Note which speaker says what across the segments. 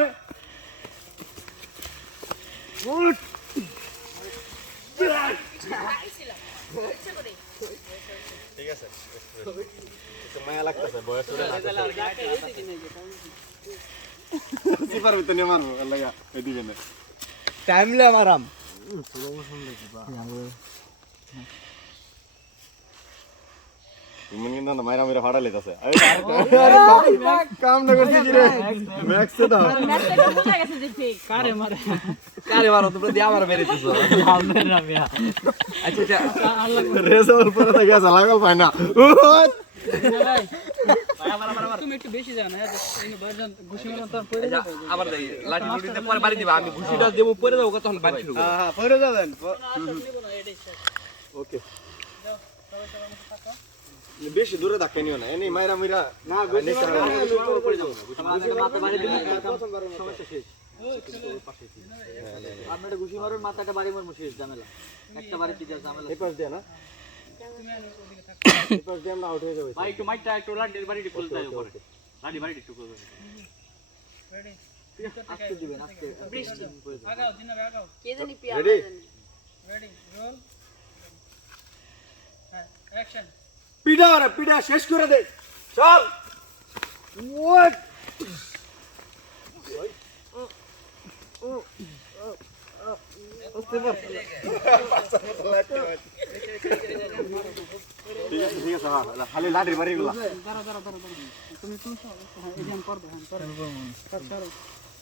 Speaker 1: রে উঠ। ঠিক আছে। মায়া লাগতেছে বয়স সিপার ভিতরে মারবো আল্লাহ এই দিবে
Speaker 2: টাইম লে মারাম
Speaker 1: তুমি কিন্তু না মাইরা মাইরা ফাড়া লেতাছে আরে কাম না করছিস রে। ম্যাক্স তো দাও
Speaker 2: কারে মারো? তোমরা দিয়ে আমার মেরেছিস আচ্ছা আচ্ছা।
Speaker 1: লাগাল পায় না।
Speaker 3: তুমি একটু বেশি জানো ঘুষি
Speaker 2: আচ্ছা,
Speaker 3: যাবে।
Speaker 2: আবার লাঠি লুটিতে পরে বাড়ি দিবা। আমি ঘুষিটা দেবো পরে দেবো তখন বাড়ি শুরু
Speaker 1: হ্যাঁ পরে যাবেন। ওকে বেশি দূরে ধাক্কা নিও না। এনে মাইরা মাইরা না গুছি
Speaker 4: আপনার ঘুষি মারুন মাথাটা বাড়ি মারবো শেষ ঝামেলা। একটা বাড়ি দিতে ঝামেলা।
Speaker 1: এই পাশ দিয়ে না? এই পাশ দিয়ে আমরা আউট হয়ে যাব।
Speaker 4: ভাই একটু মাইকটা একটু খুলে উপরে। একটু খুলে দেয়। আস্তে দিবেন আস্তে
Speaker 3: আগাও দিনা আগাও।
Speaker 1: রেডি
Speaker 3: রেডি রোল হ্যাঁ অ্যাকশন
Speaker 1: পিডা রে পিডা শেষ করে দে। চল। হ্যাঁ খালি লাঠি মারি গুলা
Speaker 3: হ্যাঁ সরো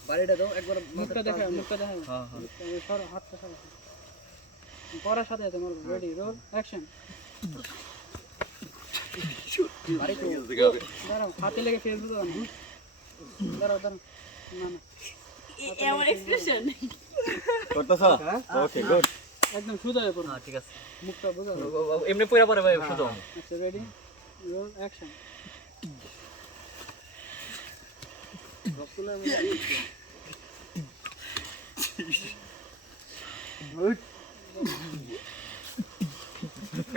Speaker 4: বাড়িটা দাও একবার
Speaker 3: মুখটা দেখা মুখটা দেখা হ্যাঁ হ্যাঁ। হাতটা সরো। করার সাথে সাথে মারবো রেডি রোল অ্যাকশন দাঁড়াও হাতে লেগে না দাঁড়াও দাঁড়াও। না না।
Speaker 5: এমন এক্সপ্রেশন
Speaker 1: করতেছ? ওকে গুড
Speaker 3: একদম সোজা হয়ে পড়ো।
Speaker 4: হ্যাঁ ঠিক আছে।
Speaker 3: মুখটা বোঝাও
Speaker 4: এমনি পয়রা পরে ভাই শুধু
Speaker 3: আচ্ছা রেডি রোল অ্যাকশন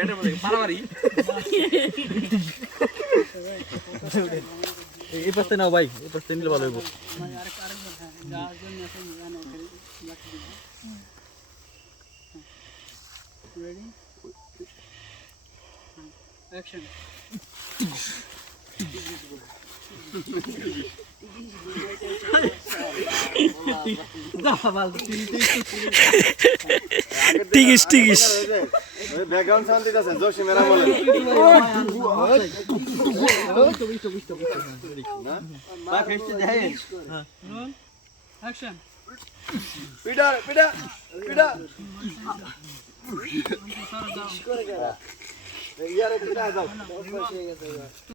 Speaker 2: পেটের মধ্যে মারামারি?
Speaker 4: এই পাশে নাও ভাই এই পাশে নিলে ভালো হইব।
Speaker 1: টিকিস টিকিস। ব্যাকগ্রাউন্ড সাউন্ড দিতেছে জোশি মেরা বলে
Speaker 3: রোল অ্যাকশন
Speaker 1: পিডা পিডা পিডা ইয়ারে পিডা দাও।